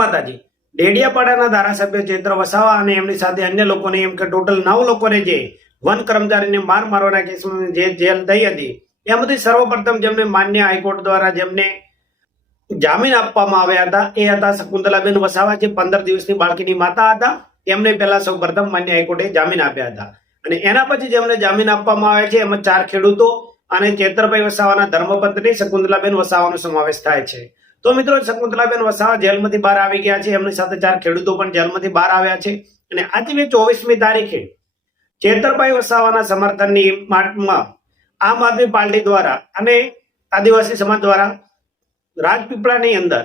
માતાજી ડેડિયાપાડાના ધારાસભ્ય ચૈત્ર વસાવા અને એમની સાથે અન્ય લોકોને એમ કે ટોટલ 9 લોકોને જે વન કર્મચારીને માર મારવાના કેસમાં જે જેલ થઈ હતી એમાંથી સર્વપ્રથમ જેમને માન્ય હાઈકોર્ટ દ્વારા જેમને જામીન આપવામાં આવ્યા હતા એ હતા શકુંતલાબેન વસાવા, જે 15 દિવસની બાળકીની માતા હતા. એમને પહેલા સૌપ્રથમ માન્ય હાઈકોર્ટે જામીન આપ્યા હતા અને એના પછી જેમને જામીન આપવામાં આવ્યા છે એમાં 4 ખેડૂતો અને ચૈત્રભાઈ વસાવાના ધર્મપત્ની શકુંતલાબેન વસાવાનો સમાવેશ થાય છે. તો મિત્રો, શકુંતલાબેન વસાવા જેલમાંથી બહાર આવી ગયા છે. એમની સાથે 4 ખેડૂતો પણ જેલમાંથી બહાર આવ્યા છે અને આજે 24મી તારીખે ચૈત્રભાઈ વસાવાના સમર્થનની માં આમ આદમી પાર્ટી દ્વારા અને આદિવાસી સમાજ દ્વારા રાજપીપળાની અંદર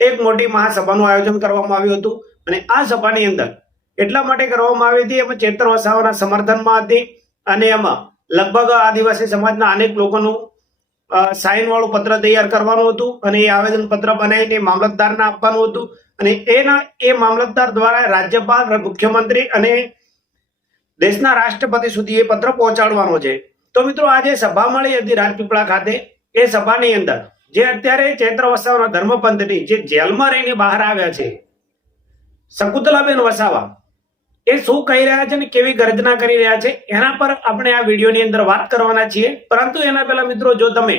એક મોટી મહાસભાનું આયોજન કરવામાં આવ્યું હતું અને આ સભાની અંદર એટલા માટે કરવામાં આવી હતી, એમાં ચૈત્ર વસાવાના સમર્થનમાં હતી અને એમાં લગભગ આદિવાસી સમાજના અનેક લોકોનું સાઇન વાળું પત્ર તૈયાર કરવાનું હતું અને એ આવેદન પત્ર બનાવીને મામલતદારને આપવાનું હતું અને એ મામલતદાર દ્વારા રાજ્યપાલ, મુખ્યમંત્રી અને દેશના રાષ્ટ્રપતિ સુધી એ પત્ર પહોંચાડવાનો છે. તો મિત્રો, આજે સભા મળી હતી રાજપીપળા ખાતે. એ સભાની અંદર જે અત્યારે ચૈત્ર વસાવાના ધર્મપંથની જે જેલમાં રહીને બહાર આવ્યા છે શકુંતલાબેન વસાવા, એ શું કહી રહ્યા છે ને કેવી ગર્જના કરી રહ્યા છે એના પર આપણે આ વિડીયોની અંદર વાત કરવાના છીએ. પરંતુ એના પહેલા મિત્રો, જો તમે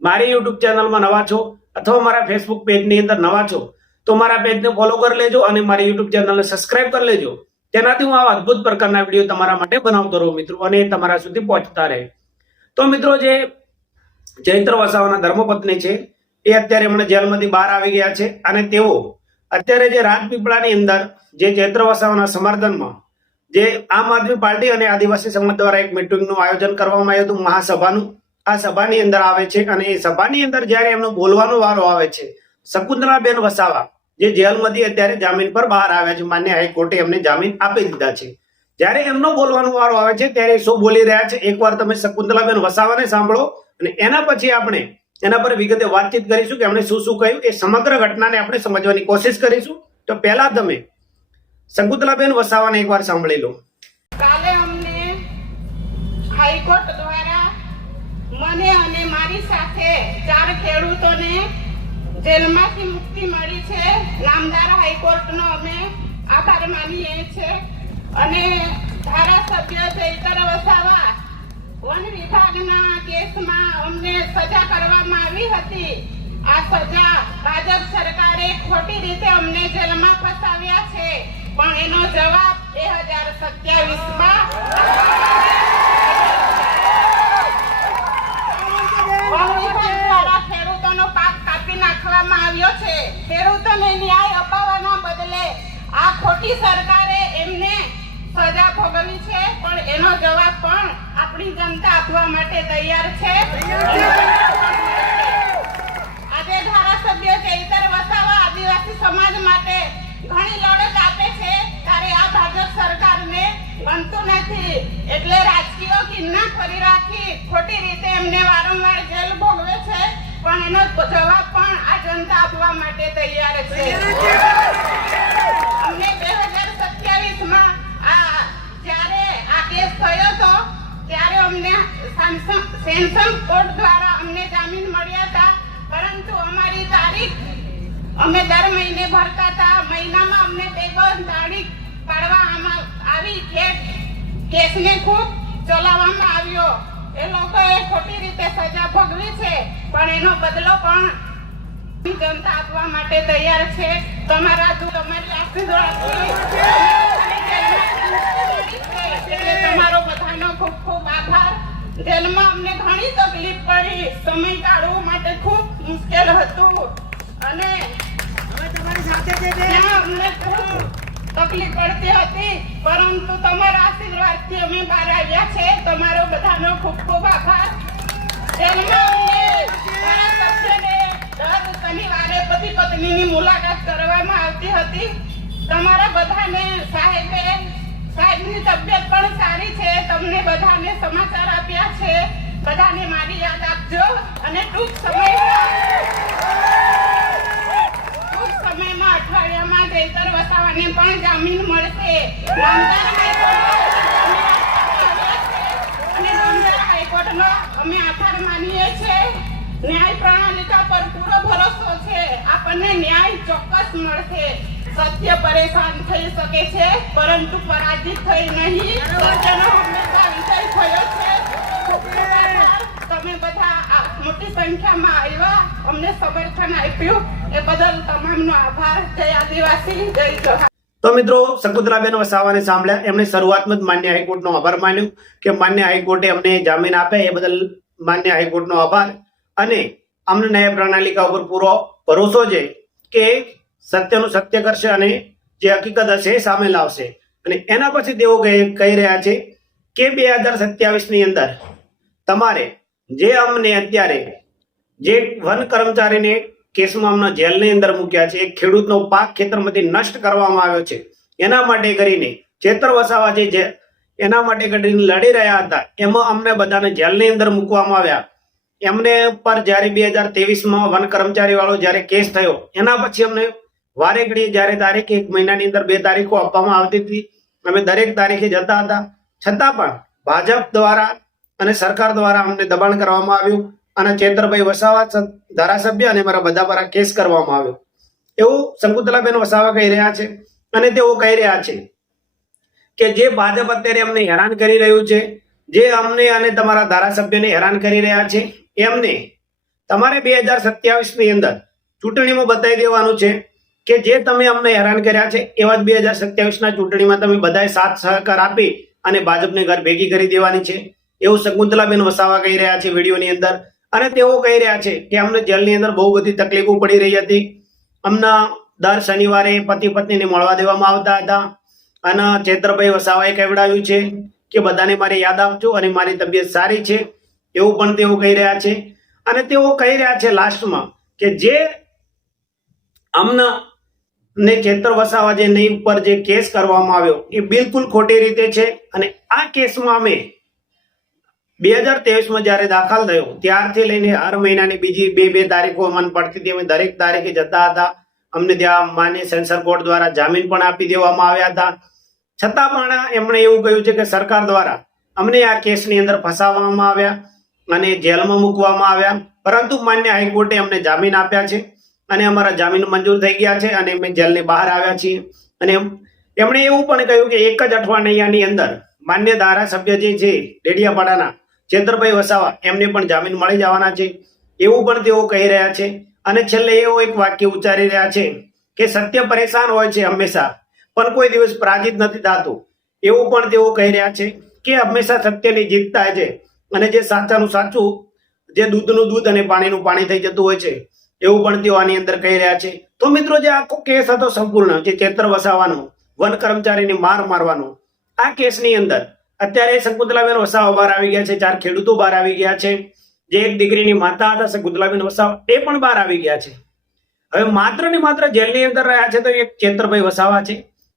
મારી યુટ્યુબ ચેનલમાં નવા છો અથવા મારા ફેસબુક પેજની અંદર નવા છો તો મારા પેજને ફોલો કરી લેજો અને મારી યુટ્યુબ ચેનલને સબસ્ક્રાઇબ કરી લેજો. તેનાથી હું આવા અદ્ભુત પ્રકારના વિડીયો તમારા માટે બનાવતો રહું મિત્રો અને તમારા સુધી પહોંચતા રહે. તો મિત્રો, જે ચૈત્ર વસાવાના ધર્મપત્ની છે એ અત્યારે હમણાં જેલમાંથી બહાર આવી ગયા છે અને તેઓ અત્યારે જે રાજપીપળાની અંદર જે ચૈત્ર વસાવાના સમર્થનમાં જે આમ આદમી પાર્ટી અને આદિવાસી સમાજ દ્વારા એક મીટિંગનું આયોજન કરવામાં આવ્યું હતું, મહાસભાનું. આ સભાની અંદર આવે છે અને એ સભાની અંદર જ્યારે એમનો બોલવાનો વારો આવે છે, શકુંતલાબેન વસાવા જે જેલમાંથી અત્યારે જામીન પર બહાર આવ્યા છે, માન્ય હાઈકોર્ટે એમને જામીન આપી દીધા છે. જ્યારે એમનો બોલવાનો વારો આવે છે ત્યારે શું બોલી રહ્યા છે એકવાર તમે શકુંતલાબેન વસાવાને સાંભળો અને એના પછી આપણે એના પર વિગતે વાતચીત કરીશું કે એમણે શું શું કહ્યું. એ સમગ્ર ઘટનાને આપણે સમજવાની કોશિશ કરીશું. તો પહેલા તમે શકુંતલાબેન વસાવાને એકવાર સાંભળી લો. કાલે અમને હાઈકોર્ટ દ્વારા મને અને મારી સાથે 4 ખેડૂતોને જેલમાંથી મુક્તિ મળી છે. નામદાર હાઈકોર્ટનો અમે આભાર માનીએ છીએ અને ધારાસભ્ય ચૈત્ર વસાવા વન વિભાગના કેસમાં અમને સજા કરવામાં આવી હતી. આ સજા ભાજપ સરકારે ખોટી રીતે અમને જેલમાં ફસાવ્યા છે, પણ એનો જવાબ 2027માં ખેડૂતોનો પાક કાપી નાખવામાં આવ્યો છે. ખેડૂતોને ન્યાય અપાવવાના બદલે આ ખોટી સરકારે એમને સજા ભોગવી છે, પણ એનો જવાબ પણ આપણી જનતા આપવા માટે તૈયાર છે. આજે ધારાસભ્ય ચૈત્ર વસાવા આદિવાસી સમાજ માટે ઘણી લડત આપે છે ત્યારે આ ભાજપ સરકારને ગમતું નથી, એટલે રાજકીય કિન્ના કરી રાખી ખોટી રીતે એમને વારંવાર જેલ ભોગવે છે, પણ એનો જવાબ પણ આ જનતા આપવા માટે તૈયાર છે. અમને 2027માં જ્યારે આ કેસ થયો હતો ત્યારે અમને સેન્સન કોર્ટ દ્વારા અમને જામીન મળ્યા હતા, પરંતુ અમારી તારીખ અમે દર મહિને ભરતા હતા. મહિનામાં અમને 2 તારીખ પાડવામાં આવી. કેસને ખૂબ ચલાવવામાં આવ્યો. એ લોકોએ ખોટી રીતે સજા ભોગવી છે, પણ એનો બદલો પણ જનતા આપવા માટે તૈયાર છે. તમારી આશીર્વાદથી તમારો બધાનો ખૂબ ખૂબ આભાર. જેલમાં અમને ઘણી તકલીફ પડી, સમય કાઢવા માટે ખૂબ મુશ્કેલ હતું અને તમારી સાથે અમને ખૂબ તકલીફ પડતી હતી, પરંતુ તમારા આશીર્વાદથી અમે બહાર આવ્યા છે. તમારો બધાનો ખૂબ ખૂબ આભાર. જેલમાં અમને ધારાસભ્યને દર શનિવારે પતિ પત્નીની મુલાકાત કરવામાં આવતી હતી. તમારા બધાને સાહેબની તબિયત પણ સારી છે. તમને બધાને સમાચાર આપ્યા છે. બધાને મારી યાદ આપજો અને ટૂંક સમયમાં અઠવાડિયામાં ચૈત્ર વસાવાને પણ જામીન મળશે. નામદાર હાઈકોર્ટનો અમે આભાર માનીએ છીએ. ન્યાય પ્રણાલિકા પર પૂરો ભરોસો છે. આપણને ન્યાય ચોક્કસ મળશે. સત્ય પરેશાન થઈ શકે છે પરંતુ પરાજિત થઈ નહીં. સત્યનો હંમેશા વિજય થયો છે. ખૂબ ખૂબ આભાર. તમે બધા મોટી સંખ્યામાં આવ્યા, અમને સમર્થન આપ્યું એ બદલ તમામનો આભાર. જય આદિવાસી, જય જોહાર. તો મિત્રો, શકુંતલાબેન વસાવાને સાંભળ્યા. એમણે શરૂઆતમાં જ માન્ય હાઈકોર્ટનો આભાર માન્યો કે માન્ય હાઈકોર્ટે અમને જામીન આપે એ બદલ માન્ય હાઈકોર્ટનો આભાર. અને અમને ન્યાય પ્રણાલિકા ઉપર પૂરો ભરોસો છે કે સત્યનું સત્ય કરશે અને જે હકીકત હશે એ સામે લાવશે. અને એના પછી તેઓ કહી રહ્યા છે કે 2027ની અંદર તમારે જે અમને અત્યારે જે વન કર્મચારીને કેસમાં અમને જેલની અંદર મૂક્યા છે, એક ખેડૂતનો પાક ખેતરમાંથી નષ્ટ કરવામાં આવ્યો છે, એના માટે કરીને ચેતર વસાવા જે એના માટે કરીને લડી રહ્યા હતા, એમાં અમને બધાને જેલની અંદર મૂકવામાં આવ્યા. એમને પર જયારે 2023માં વન કર્મચારી વાળો જયારે કેસ થયો એના પછી અમને વારે ઘડીએ જયારે તારીખ એક મહિનાની અંદર 2 તારીખો આપવામાં આવતી હતી, અમે દરેક તારીખે જતા હતા. છતાં પણ ભાજપ દ્વારા અને સરકાર દ્વારા અમને દબાણ કરવામાં આવ્યું અને ચેતરભાઈ વસાવા ધારાસભ્ય અને મારા બધા પર કેસ કરવામાં આવ્યો એવું શકુંતલાબેન વસાવા કહી રહ્યા છે. અને તેઓ કહી રહ્યા છે કે જે ભાજપ અત્યારે અમને હેરાન કરી રહ્યું છે, જે અમને અને તમારા ધારાસભ્યને હેરાન કરી રહ્યા છે, એમને તમારે 2027ની અંદર ચૂંટણીમાં બતાવી દેવાનું છે કે જે તમે અમને હેરાન કર્યા છે એવા જ 2027ના ચૂંટણીમાં તમે બધાએ સાથ સહકાર આપી અને ભાજપને ઘર ભેગી કરી દેવાની છે એવું શકુંતલાબેન વસાવા કહી રહ્યા છે વિડીયોની અંદર. અને તેઓ કહી રહ્યા છે કે અમને જેલની અંદર બહુ બધી તકલીફો પડી રહી હતી. અમને દર શનિવારે પતિ પત્નીને મળવા દેવામાં આવતા હતા અને ચેતરભાઈ વસાવાએ કહેવડાવ્યું છે કે બધાને મારી યાદ આપજો અને મારી તબિયત સારી છે એવું પણ તેઓ કહી રહ્યા છે. અને તેઓ કહી રહ્યા છે લાસ્ટમાં કે જે અમને ને ચેતર વસાવા જે નહીં ઉપર જે કેસ કરવામાં આવ્યો એ બિલકુલ ખોટી રીતે છે. અને આ કેસમાં અમે 2023માં જયારે દાખલ થયો ત્યારથી લઈને હર મહિનાની બીજી 2 તારીખો અમને પડતી હતી. અમે દરેક તારીખે જતા હતા. અમને ત્યાં માન્ય સેન્સર કોર્ટ દ્વારા જામીન પણ આપી દેવામાં આવ્યા હતા. છતાં પણ એમણે એવું કહ્યું છે કે સરકાર દ્વારા અમને આ કેસની અંદર ફસાવવામાં આવ્યા અને જેલમાં મૂકવામાં આવ્યા. પરંતુ માન્ય હાઈકોર્ટે અમને જામીન આપ્યા છે અને અમારા જામીન મંજૂર થઈ ગયા છે અને અમે જેલની બહાર આવ્યા છીએ. અને એમણે એવું પણ કહ્યું કે એક જ અઠવાડિયાની અંદર માન્ય ધારાસભ્ય જે છે ડેડિયાપાડાના ચેતરભાઈ વસાવા એમને પણ જામીન મળી જવાના છે એવું પણ તેઓ કહી રહ્યા છે. અને છેલ્લે એવો એક વાક્ય ઉચ્ચારી રહ્યા છે કે સત્ય પરેશાન હોય છે હંમેશા પણ કોઈ દિવસ પરાજિત નથી થતું એવું પણ તેઓ કહી રહ્યા છે કે હંમેશા સત્યની જીત થાય છે અને જે સાચાનું સાચું, જે દૂધનું દૂધ અને પાણીનું પાણી થઈ જતું હોય છે એવું પણ તેઓ આની અંદર કહી રહ્યા છે. તો મિત્રો, જે આખો કેસ હતો સંપૂર્ણ જે ચેતર વસાવાનો વન કર્મચારીને માર મારવાનો, આ કેસની અંદર અત્યારે શકુંતલાબેન વસાવા બહાર આવી ગયા છે, 4 ખેડૂતો બહાર આવી ગયા છે, જે એક દીકરીની માતા હતા શકુંતલાબેન વસાવા એ પણ બહાર આવી ગયા છે. હવે માત્ર ને માત્ર જેલની અંદર રહ્યા છે તો એક ચેતરભાઈ વસાવા છે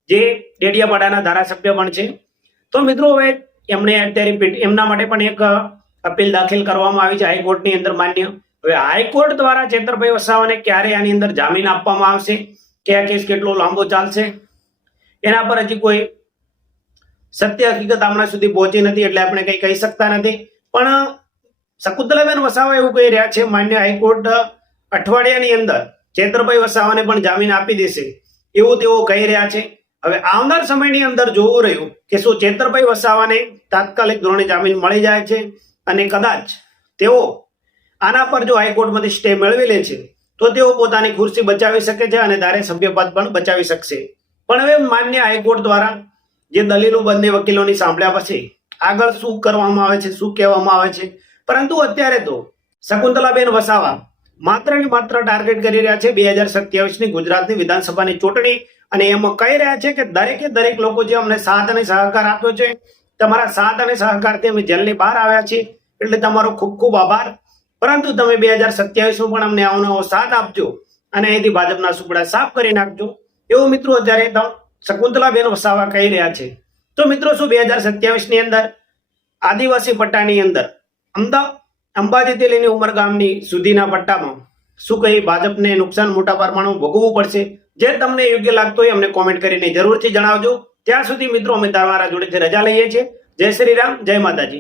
જે ડેડિયાપાડાના ધારાસભ્ય પણ છે. તો મિત્રો, હવે એમણે અત્યારે એમના માટે પણ એક અપીલ દાખલ કરવામાં આવી છે હાઈકોર્ટની અંદર માન્ય. હવે હાઈકોર્ટ દ્વારા ચેતરભાઈ વસાવાને ક્યારે આની અંદર જામીન આપવામાં આવશે, કે આ કેસ કેટલો લાંબો ચાલશે, એના પર હજી કોઈ સત્ય હકીકત હમણાં સુધી પહોંચી નથી એટલે આપણે કઈ કહી શકતા નથી. પણ શકુંતલાબેન વસાવા એવું કહી રહ્યા છે માન્ય હાઈકોર્ટ અઠવાડિયાની અંદર ચેતરભાઈ વસાવાને પણ જામીન આપી દેશે એવું તેઓ કહી રહ્યા છે. હવે આવનાર સમયની અંદર જોવું રહ્યું કે શું ચેતરભાઈ વસાવાને તાત્કાલિક ધોરણે જામીન મળી જાય છે અને કદાચ તેઓ આના પર જો હાઈકોર્ટમાંથી સ્ટે મેળવી લે છે તો તેઓ પોતાની ખુરશી બચાવી શકે છે અને ધારાસભ્ય પદ પણ બચાવી શકશે. પણ હવે માન્ય હાઈકોર્ટ દ્વારા જે દલીલો બંને વકીલોની સાંભળ્યા પછી આગળ શું કરવામાં આવે છે, શું કહેવામાં આવે છે, પરંતુ અત્યારે તો શકુંતલાબેન વસાવા માત્ર ને માત્ર ટાર્ગેટ કરી રહ્યા છે 2027ની ગુજરાતની વિધાનસભાની ચૂંટણી. અને એમાં કહી રહ્યા છે કે દરેકે દરેક લોકો જે અમને સાથ અને સહકાર આપ્યો છે, તમારા સાથ અને સહકારથી અમે જેલની બહાર આવ્યા છીએ એટલે તમારો ખૂબ ખૂબ આભાર. પરંતુ તમે 2027માં પણ અમને આવો સાથ આપજો અને અહીંથી ભાજપના સુપડા સાફ કરી નાખજો એવું મિત્રો અત્યારે શકુંતલાબેન વસાવા કહી રહ્યા છે. તો મિત્રો, શું 2027ની અંદર આદિવાસી પટ્ટાની અંદર અંબાજીથી લઈને ઉમરગામની સુધીના પટ્ટામાં શું કઈ ભાજપને નુકસાન મોટા પ્રમાણમાં ભોગવવું પડશે? જે તમને યોગ્ય લાગતું હોય અમને કોમેન્ટ કરીને જરૂરથી જણાવજો. ત્યાં સુધી મિત્રો અમે તમારા જોડેથી રજા લઈએ છીએ. જય શ્રી રામ, જય માતાજી.